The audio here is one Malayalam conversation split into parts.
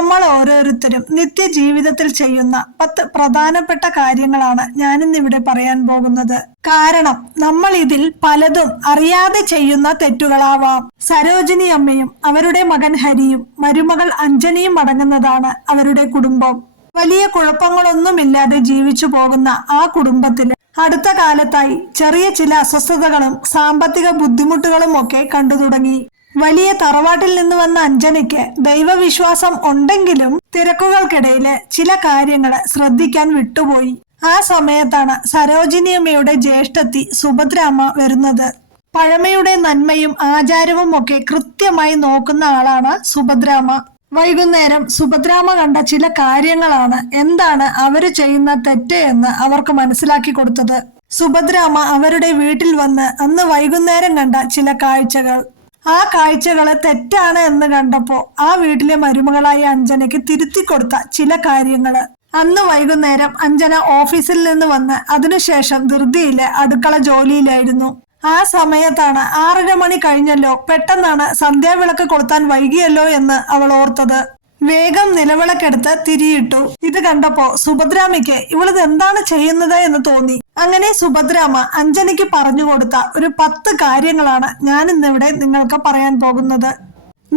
നമ്മൾ ഓരോരുത്തരും നിത്യജീവിതത്തിൽ ചെയ്യുന്ന 10 പ്രധാനപ്പെട്ട കാര്യങ്ങളാണ് ഞാനിന്നിവിടെ പറയാൻ പോകുന്നത്. കാരണം നമ്മൾ ഇതിൽ പലതും അറിയാതെ ചെയ്യുന്ന തെറ്റുകളാവാം. സരോജിനി അമ്മയും അവരുടെ മകൻ ഹരിയും മരുമകൾ അഞ്ജനയും അടങ്ങുന്നതാണ് അവരുടെ കുടുംബം. വലിയ കുഴപ്പങ്ങളൊന്നുമില്ലാതെ ജീവിച്ചു പോകുന്ന ആ കുടുംബത്തില് അടുത്ത കാലത്തായി ചെറിയ ചില അസ്വസ്ഥതകളും സാമ്പത്തിക ബുദ്ധിമുട്ടുകളും ഒക്കെ കണ്ടു തുടങ്ങി. വലിയ തറവാട്ടിൽ നിന്ന് വന്ന അഞ്ജനയ്ക്ക് ദൈവവിശ്വാസം ഉണ്ടെങ്കിലും തിരക്കുകൾക്കിടയില് ചില കാര്യങ്ങൾ ശ്രദ്ധിക്കാൻ വിട്ടുപോയി. ആ സമയത്താണ് സരോജിനിയമ്മയുടെ ജ്യേഷ്ഠത്തി സുഭദ്രാമ്മ വരുന്നത്. പഴമയുടെ നന്മയും ആചാരവും ഒക്കെ കൃത്യമായി നോക്കുന്ന ആളാണ് സുഭദ്രാമ്മ. വൈകുന്നേരം സുഭദ്രാമ്മ കണ്ട ചില കാര്യങ്ങളാണ് എന്താണ് അവര് ചെയ്യുന്ന തെറ്റ് എന്ന് അവർക്ക് മനസ്സിലാക്കി കൊടുത്തത്. സുഭദ്രാമ്മ അവരുടെ വീട്ടിൽ വന്ന് അന്ന് വൈകുന്നേരം കണ്ട ചില കാഴ്ചകൾ, ആ കാഴ്ചകള് തെറ്റാണ് എന്ന് കണ്ടപ്പോ ആ വീട്ടിലെ മരുമകളായ അഞ്ജനയ്ക്ക് തിരുത്തി കൊടുത്ത ചില കാര്യങ്ങള്. അന്ന് വൈകുന്നേരം അഞ്ജന ഓഫീസിൽ നിന്ന് വന്ന് അതിനുശേഷം ധൃതിയിലെ അടുക്കള ജോലിയിലായിരുന്നു. ആ സമയത്താണ് 6:30 മണി കഴിഞ്ഞല്ലോ, പെട്ടെന്നാണ് സന്ധ്യാവിളക്ക് കൊളുത്താൻ വൈകിയല്ലോ എന്ന് അവൾ ഓർത്തത്. വേഗം നിലവിളക്കെടുത്ത് തിരിയിട്ടു. ഇത് കണ്ടപ്പോ സുഭദ്രാമ്മയ്ക്ക് ഇവളിത് എന്താണ് ചെയ്യുന്നത് എന്ന് തോന്നി. അങ്ങനെ സുഭദ്രാമ്മ അഞ്ജനയ്ക്ക് പറഞ്ഞു കൊടുത്ത ഒരു 10 കാര്യങ്ങളാണ് ഞാൻ ഇന്നിവിടെ നിങ്ങൾക്ക് പറയാൻ പോകുന്നത്.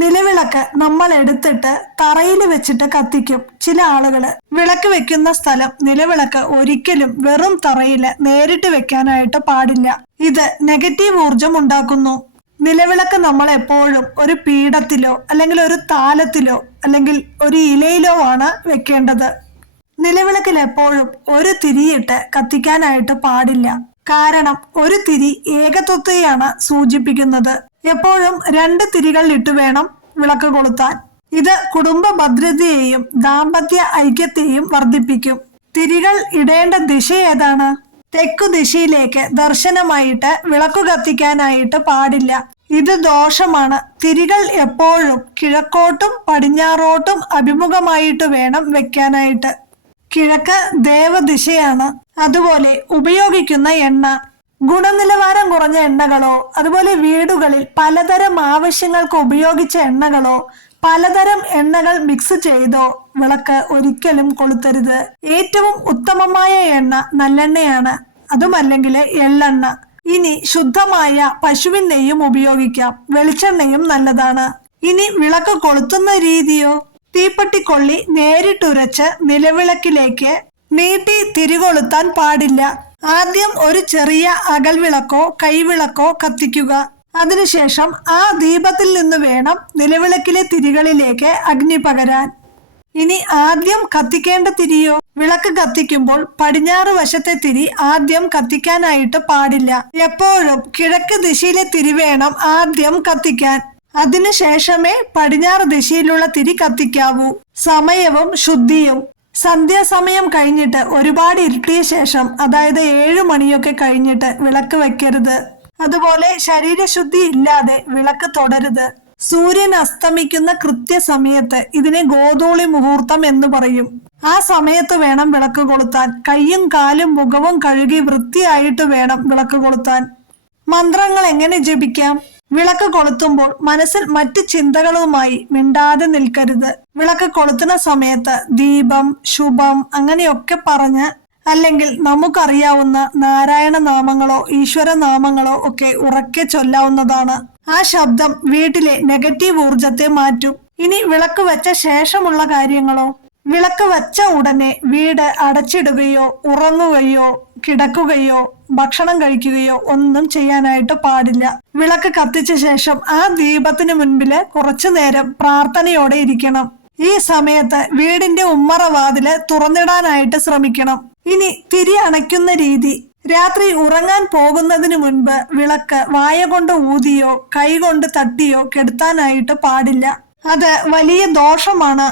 നിലവിളക്ക് നമ്മൾ എടുത്തിട്ട് തറയിൽ വെച്ചിട്ട് കത്തിക്കും. ചില ആളുകള് വിളക്ക് വെക്കുന്ന സ്ഥലം നിലവിളക്ക് ഒരിക്കലും വെറും തറയില് നേരിട്ട് വെക്കാനായിട്ട് പാടില്ല. ഇത് നെഗറ്റീവ് ഊർജം ഉണ്ടാക്കുന്നു. നിലവിളക്ക് നമ്മൾ എപ്പോഴും ഒരു പീഠത്തിലോ അല്ലെങ്കിൽ ഒരു താലത്തിലോ അല്ലെങ്കിൽ ഒരു ഇലയിലോ ആണ് വെക്കേണ്ടത്. നിലവിളക്കിൽ എപ്പോഴും ഒരു തിരിയിട്ട് കത്തിക്കാനായിട്ട് പാടില്ല. കാരണം ഒരു തിരി ഏകത്വത്തെയാണ് സൂചിപ്പിക്കുന്നത്. എപ്പോഴും 2 തിരികൾ ഇട്ട് വേണം വിളക്ക് കൊളുത്താൻ. ഇത് കുടുംബ ഭദ്രതയെയും ദാമ്പത്യ ഐക്യത്തെയും വർദ്ധിപ്പിക്കും. തിരികൾ ഇടേണ്ട ദിശ ഏതാണ്? തെക്കു ദിശയിലേക്ക് ദർശനമായിട്ട് വിളക്കു കത്തിക്കാനായിട്ട് പാടില്ല. ഇത് ദോഷമാണ്. തിരികൾ എപ്പോഴും കിഴക്കോട്ടും പടിഞ്ഞാറോട്ടും അഭിമുഖമായിട്ട് വേണം വെക്കാനായിട്ട്. കിഴക്ക് ദേവദിശയാണ്. അതുപോലെ ഉപയോഗിക്കുന്ന എണ്ണ ഗുണനിലവാരം കുറഞ്ഞ എണ്ണകളോ അതുപോലെ വീടുകളിൽ പലതരം ആവശ്യങ്ങൾക്ക് ഉപയോഗിച്ച എണ്ണകളോ പലതരം എണ്ണകൾ മിക്സ് ചെയ്തോ വിളക്ക് ഒരിക്കലും കൊളുത്തരുത്. ഏറ്റവും ഉത്തമമായ എണ്ണ നല്ലെണ്ണയാണ്, അതുമല്ലെങ്കിൽ എള്ളെണ്ണ. ഇനി ശുദ്ധമായ പശുവിൻ നെയ്യും ഉപയോഗിക്കാം. വെളിച്ചെണ്ണയും നല്ലതാണ്. ഇനി വിളക്ക് കൊളുത്തുന്ന രീതിയോ? തീപ്പെട്ടിക്കൊള്ളി നേരിട്ടുരച്ച് നിലവിളക്കിലേക്ക് നീട്ടി തിരികൊളുത്താൻ പാടില്ല. ആദ്യം ഒരു ചെറിയ അകൽവിളക്കോ കൈവിളക്കോ കത്തിക്കുക. അതിനുശേഷം ആ ദീപത്തിൽ നിന്ന് വേണം നിലവിളക്കിലെ തിരികളിലേക്ക് അഗ്നി പകരാൻ. ഇനി ആദ്യം കത്തിക്കേണ്ട തിരിയോ? വിളക്ക് കത്തിക്കുമ്പോൾ പടിഞ്ഞാറ് വശത്തെ തിരി ആദ്യം കത്തിക്കാനായിട്ട് പാടില്ല. എപ്പോഴും കിഴക്ക് ദിശയിലെ തിരി വേണം ആദ്യം കത്തിക്കാൻ. അതിനുശേഷമേ പടിഞ്ഞാറ് ദിശയിലുള്ള തിരി കത്തിക്കാവൂ. സമയവും ശുദ്ധിയും. സന്ധ്യാസമയം കഴിഞ്ഞിട്ട് ഒരുപാട് ഇരുട്ടിയ ശേഷം, അതായത് 7 മണിയൊക്കെ കഴിഞ്ഞിട്ട് വിളക്ക് വെക്കരുത്. അതുപോലെ ശരീരശുദ്ധി ഇല്ലാതെ വിളക്ക് തൊടരുത്. സൂര്യൻ അസ്തമിക്കുന്ന കൃത്യസമയത്ത് ഇതിനെ ഗോധൂളി മുഹൂർത്തം എന്ന് പറയും. ആ സമയത്ത് വേണം വിളക്ക് കൊളുത്താൻ. കൈയും കാലും മുഖവും കഴുകി വൃത്തിയായിട്ട് വേണം വിളക്ക് കൊളുത്താൻ. മന്ത്രങ്ങൾ എങ്ങനെ ജപിക്കാം? വിളക്ക് കൊളുത്തുമ്പോൾ മനസ്സിൽ മറ്റ് ചിന്തകളുമായി മിണ്ടാതെ നിൽക്കരുത്. വിളക്ക് കൊളുത്തുന്ന സമയത്ത് ദീപം, ശുഭം അങ്ങനെയൊക്കെ പറഞ്ഞ് അല്ലെങ്കിൽ നമുക്കറിയാവുന്ന നാരായണ നാമങ്ങളോ ഈശ്വര നാമങ്ങളോ ഒക്കെ ഉറക്കെ ചൊല്ലാവുന്നതാണ്. ആ ശബ്ദം വീട്ടിലെ നെഗറ്റീവ് ഊർജത്തെ മാറ്റും. ഇനി വിളക്ക് വെച്ച ശേഷമുള്ള കാര്യങ്ങളോ? വിളക്ക് വെച്ച ഉടനെ വീട് അടച്ചിടുകയോ ഉറങ്ങുകയോ കിടക്കുകയോ ഭക്ഷണം കഴിക്കുകയോ ഒന്നും ചെയ്യാനായിട്ട് പാടില്ല. വിളക്ക് കത്തിച്ച ശേഷം ആ ദീപത്തിന് മുൻപില് കുറച്ചു നേരം പ്രാർത്ഥനയോടെ ഇരിക്കണം. ഈ സമയത്ത് വീടിന്റെ ഉമ്മറവാതില് തുറന്നിടാനായിട്ട് ശ്രമിക്കണം. ഇനി തിരി അണയ്ക്കുന്ന രീതി. രാത്രി ഉറങ്ങാൻ പോകുന്നതിന് മുൻപ് വിളക്ക് വായ കൊണ്ട് ഊതിയോ കൈകൊണ്ട് തട്ടിയോ കെടുത്താനായിട്ട് പാടില്ല. അത് വലിയ ദോഷമാണ്.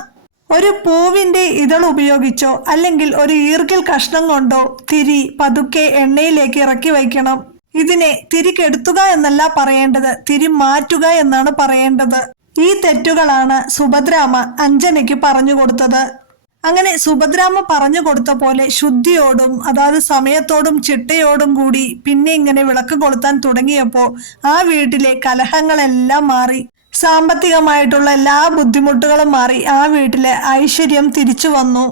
ഒരു പൂവിന്റെ ഇതൾ ഉപയോഗിച്ചോ അല്ലെങ്കിൽ ഒരു ഈർക്കിൽ കഷ്ണം കൊണ്ടോ തിരി പതുക്കെ എണ്ണയിലേക്ക് ഇറക്കി വയ്ക്കണം. ഇതിനെ തിരി കെടുത്തുക എന്നല്ല പറയേണ്ടത്, തിരി മാറ്റുക എന്നാണ് പറയേണ്ടത്. ഈ തെറ്റുകളാണ് സുഭദ്രാമ്മ അഞ്ജനയ്ക്ക് പറഞ്ഞു കൊടുത്തത്. അങ്ങനെ സുഭദ്രാമ്മ പറഞ്ഞു കൊടുത്ത പോലെ ശുദ്ധിയോടും അതായത് സമയത്തോടും ചിട്ടയോടും കൂടി പിന്നെ ഇങ്ങനെ വിളക്ക് കൊളുത്താൻ തുടങ്ങിയപ്പോ ആ വീട്ടിലെ കലഹങ്ങളെല്ലാം മാറി. സാമ്പത്തികമായിട്ടുള്ള എല്ലാ ബുദ്ധിമുട്ടുകളും മാറി ആ വീട്ടിലെ ഐശ്വര്യം തിരിച്ചു വന്നു.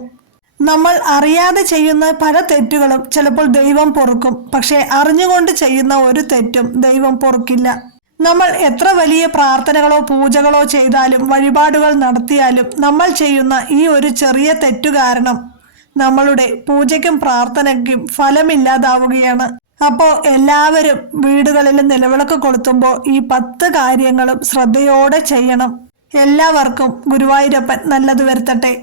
നമ്മൾ അറിയാതെ ചെയ്യുന്ന പല തെറ്റുകളും ചിലപ്പോൾ ദൈവം പൊറുക്കും. പക്ഷെ അറിഞ്ഞുകൊണ്ട് ചെയ്യുന്ന ഒരു തെറ്റും ദൈവം പൊറുക്കില്ല. നമ്മൾ എത്ര വലിയ പ്രാർത്ഥനകളോ പൂജകളോ ചെയ്താലും വഴിപാടുകൾ നടത്തിയാലും നമ്മൾ ചെയ്യുന്ന ഈ ഒരു ചെറിയ തെറ്റു കാരണം നമ്മളുടെ പൂജയ്ക്കും പ്രാർത്ഥനയ്ക്കും ഫലമില്ലാതാവുകയാണ്. അപ്പോൾ എല്ലാവരും വീടുകളിൽ നിലവിളക്ക് കൊളുത്തുമ്പോൾ ഈ 10 കാര്യങ്ങളും ശ്രദ്ധയോടെ ചെയ്യണം. എല്ലാവർക്കും ഗുരുവായൂരപ്പൻ നല്ലത് വരുത്തട്ടെ.